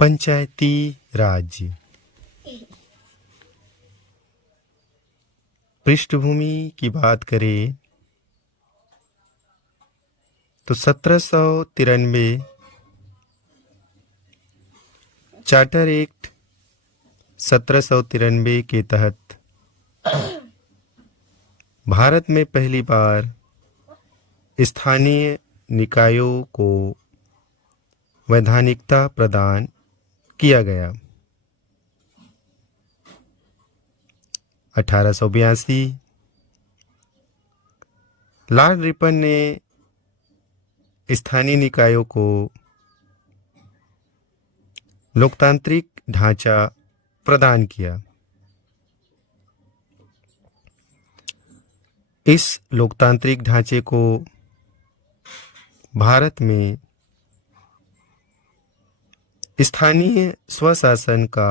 पंचायती राज। पृष्ठभूमि की बात करें तो 1793 चार्टर एक्ट 1793 के तहत भारत में पहली बार स्थानीय निकायों को वैधानिकता प्रदान किया गया। 1882 लॉर्ड रिपन ने स्थानीय निकायों को लोकतांत्रिक ढांचा प्रदान किया। इस लोकतांत्रिक ढांचे को भारत में स्थानीय स्वशासन का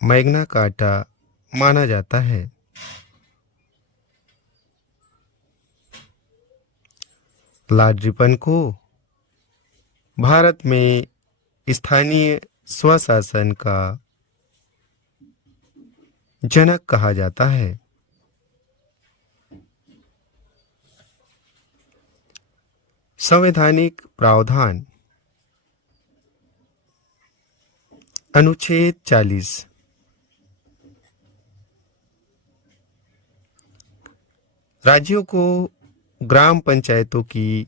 मैग्ना कार्टा माना जाता है। लॉर्ड रिपन को भारत में स्थानीय स्वशासन का जनक कहा जाता है। संवैधानिक प्रावधान अनुच्छेद 40 राज्यों को ग्राम पंचायतों की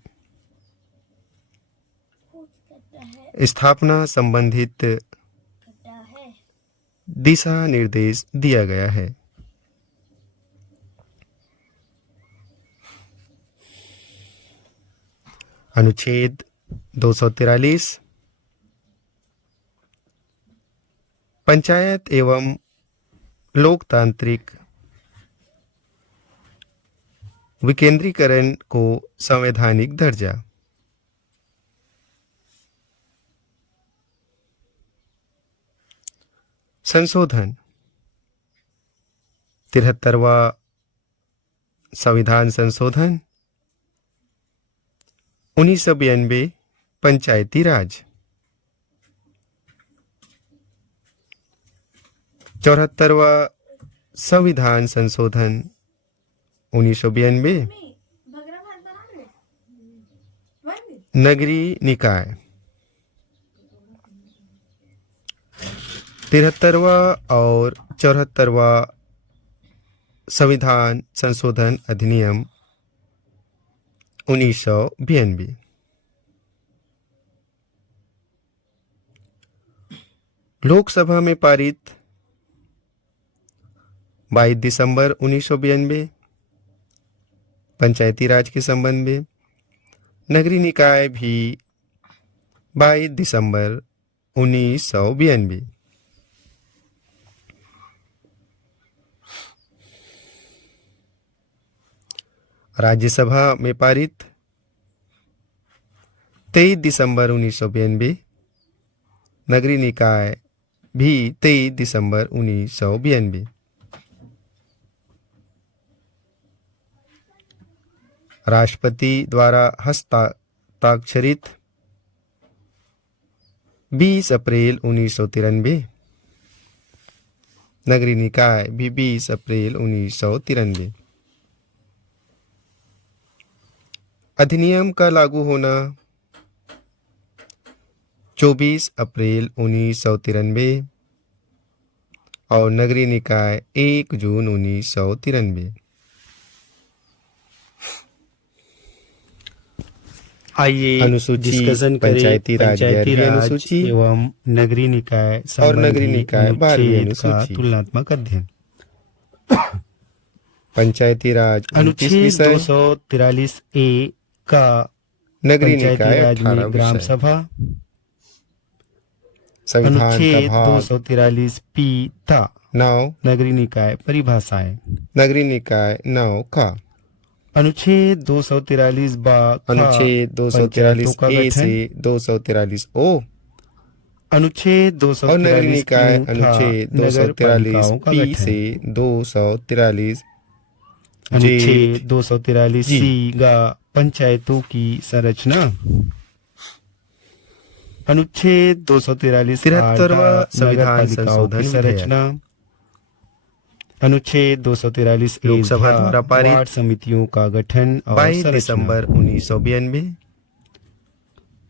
स्थापना संबंधित दिशा निर्देश दिया गया है। अनुच्छेद 243 पंचायत एवं लोकतांत्रिक विकेंद्रीकरण को संवैधानिक दर्जा। संशोधन 73वां संविधान संशोधन 1992 पंचायती राज। 74वां संविधान संशोधन 1992 नगरीय निकाय। 73वां और 74वां संविधान संशोधन अधिनियम 1992। लोकसभा में पारित 22 दिसंबर 1992 पंचायती राज के संबंध में। नगरीय निकाय भी 22 दिसंबर 1992। राज्यसभा में पारित 23 दिसंबर 1992। नगरीय निकाय भी 23 दिसंबर 1992। राष्ट्रपति द्वारा हस्ताक्षरित 20 अप्रैल 1993। नगरीय निकाय भी 20 अप्रैल 1993। अधिनियम का लागू होना 24 अप्रैल 1993 और नगरीय निकाय 1 जून 1993। आइए अनुसूची डिस्कशन पंचायती राज अनुसूची एवं नगरीय निकाय और नगरीय निकाय 12वीं का अनुसूची। तुलनात्मक अध्ययन। पंचायती राज अनुच्छेद 243 ए का नगरीय पंचायती निकाय राज 18 में ग्राम विषय। सभा। संविधान का अनुच्छेद भाग 243 पी था 9 नगरीय निकाय परिभाषाएं। नगरीय निकाय 9 का। अनुच्छेद 243 बा अनुच्छेद 243 का ए गठन। से 243 ओ अनुच्छेद और नगरीय 243 निकाय क्यू था अनुच्छेद नगर 243 पालिकाओं का पी गठन। से 243 अनुच्छेद 243 जी। सी गा पंचायतों की संरचना। अनुच्छेद 243 73वां संविधान नगरपालिकाओं संशोधन की विधेयक। संरचना। अनुच्छेद 243 लोकसभा द्वारा पारित। वार्ड समितियों का गठन और 22 संरचना। दिसंबर 1992।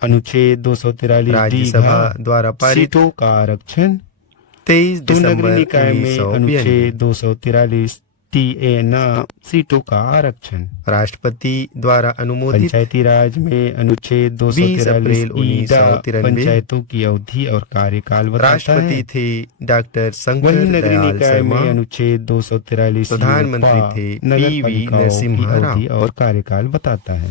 अनुच्छेद 243 राज्यसभा द्वारा पारित। सीटों का आरक्षण। 23 तो नगरीय दिसंबर निकाय में 1992। अनुच्छेद 243 TA सीटों का आरक्षण। राष्ट्रपति द्वारा अनुमोदित। पंचायती राज में अनुच्छेद 20 अप्रैल 243 1993। पंचायतों की अवधि और कार्यकाल बताता राष्ट्रपति है। थे डॉक्टर शंकर वही नगरीय दयाल निकाय शर्मा। में अनुच्छेद 243 प्रधानमंत्री थे नगर PV पालिकाओं की नरसिम्हा राव। अवधि और कार्यकाल बताता है।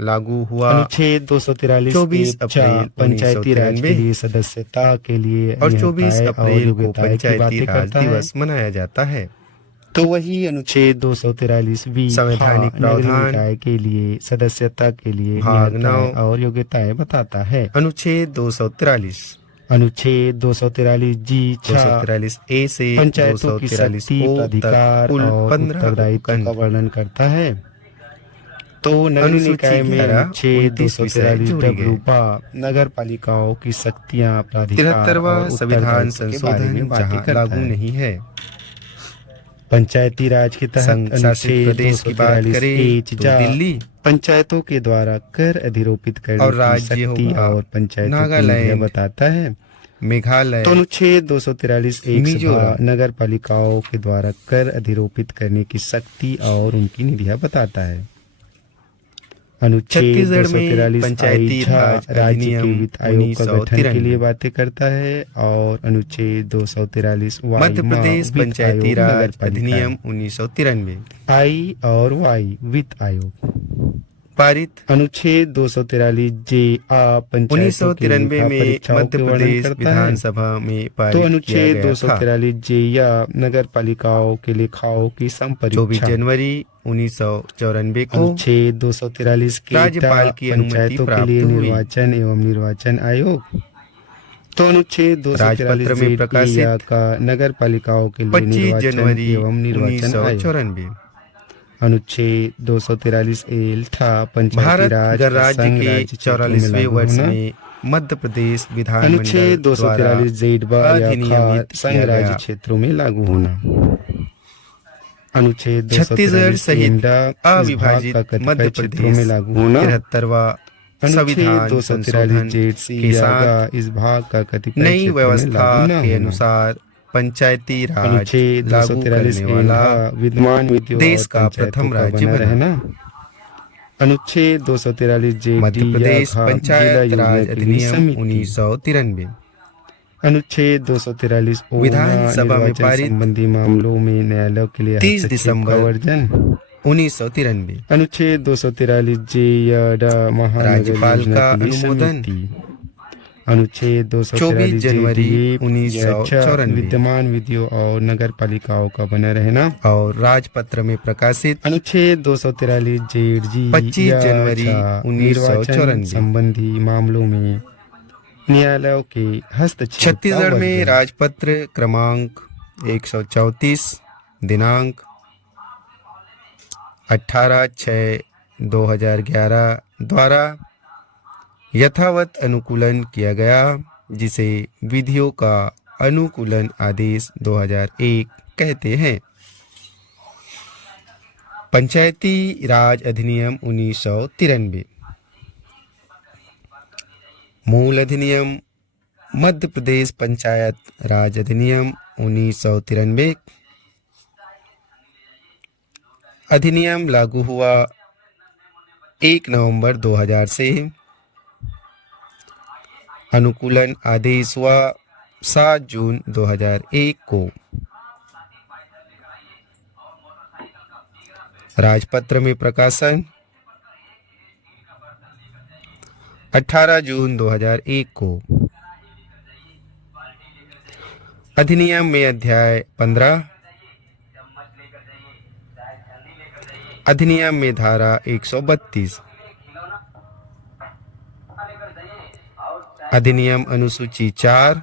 लागू हुआ अनुच्छेद 243 24 अप्रैल पंचायती राज के 1993 लिए सदस्यता के लिए और 24 नियताएं और अप्रैल को योग्यताएं की पंचायती बातें राज करता है। दिवस मनाया जाता है। तो वही अनुच्छेद 243 संवैधानिक प्रावधान निकाय के लिए सदस्यता के लिए भाग नियताएं 9 और योग्यताएं बताता है। अनुच्छेद 243 अनुच्छेद 243 243 ए से पंचायतों की 243 शक्ति, ओ प्राधिकार तक कुल और 15 उत्तरदायित्व का उपखंड। वर्णन करता है। तो नगरीय निकाय में अनुच्छेद 243 नगर पालिकाओं की शक्तियां, प्राधिकार 73वां और संविधान उत्तरदायित्व के बारे संशोधन में बातें जहां करता लागू है। नहीं है। पंचायती राज के तहत संघ शासित अनुच्छेद प्रदेश की बात 243 करें तो दिल्ली पंचायतों के द्वारा कर अधिरोपित करने और की राज्य शक्ति होगा और पंचायतों की नागालैंड, नीतियां बताता है। मेघालय, तो अनुच्छेद 243 मिजोरम, नगर पालिकाओं के द्वारा कर अधिरोपित करने की शक्ति और उनकी निधियां बताता है। अनुच्छेद छत्तीसगढ़ में 243 पंचायती राज राज्य के अधिनियम वित्त आयोग का गठन के 1993। लिए बातें करता है। और अनुच्छेद 243 मध्य प्रदेश वित्त पंचायती आयोग राज नगरपालिका अधिनियम 1993 आई और वाई वित्त आयोग। पारित। अनुच्छेद 243 पंचायतों की 1993 लेखा में परीक्षाओं मध्य के वर्णन प्रदेश करता है। विधानसभा में तो पारित किया अनुच्छेद गया था। 243 नगर पालिकाओं के लेखाओं की 24 संपरीक्षा। जनवरी 1994 को अनुच्छेद 243 राज्यपाल की अनुमति पंचायतों के प्राप्त लिए हुई। निर्वाचन एवं निर्वाचन आयोग। तो अनुच्छेद राजपत्र में 243 प्रकाशित का नगर पालिकाओं के लिए 25 निर्वाचन जनवरी एवं निर्वाचन आयोग। 1994 अनुच्छेद 243 था पंचायती भारत राज गणराज्य संघ के राज्य क्षेत्रों में 44वें लागू वर्ष होना। में मध्य प्रदेश विधानमंडल अनुच्छेद द्वारा 243 अधिनियमित संघ किया राज्य गया। क्षेत्रों में लागू होना। अनुच्छेद छत्तीसगढ़ 243 सहित अविभाजित का कतिपय मध्य क्षेत्रों में प्रदेश लागू होना। 73वां अनुच्छेद संविधान संशोधन 243 के साथ इस भाग का कतिपय नई क्षेत्रों में व्यवस्था लागू न के होना। अनुसार पंचायती राज अनुच्छेद लागू 243 करने वाला विद्यमान विधियों देश और का पंचायतों प्रथम का राज्य बना बना। रहना। अनुच्छेद 243 मध्य प्रदेश जिला पंचायत राज योजना के लिए अधिनियम समिति। 1993 अनुच्छेद 243 विधानसभा में निर्वाचन पारित। संबंधी मामलों में न्यायालय के लिए 30 हस्तक्षेप का दिसंबर वर्जन। 1993 अनुच्छेद 243 महानगर राज्यपाल योजना का के लिए अनुमोदन। समिति। अनुच्छेद 24 243 जनवरी 1994 विद्यमान विधियों और नगर पालिकाओं का बना रहना। और राजपत्र में प्रकाशित अनुच्छेद 243 25 जनवरी निर्वाचन 1994 संबंधी मामलों में न्यायालयों के हस्तक्षेप का छत्तीसगढ़ में वर्जन। राजपत्र क्रमांक 134 दिनांक 18/6/2011 द्वारा यथावत अनुकूलन किया गया, जिसे विधियों का अनुकूलन आदेश 2001 कहते हैं। पंचायती राज अधिनियम 1993 मूल अधिनियम मध्य प्रदेश पंचायत राज अधिनियम 1993। अधिनियम लागू हुआ 1 नवंबर 2000 से। अनुकूलन आदेश हुआ 7 जून 2001 को। राजपत्र में प्रकाशन 18 जून 2001 को। अधिनियम में अध्याय 15। अधिनियम में धारा 132। अधिनियम अनुसूची 4।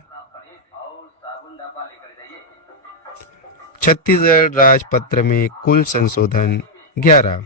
छत्तीसगढ़ राजपत्र में कुल संशोधन 11।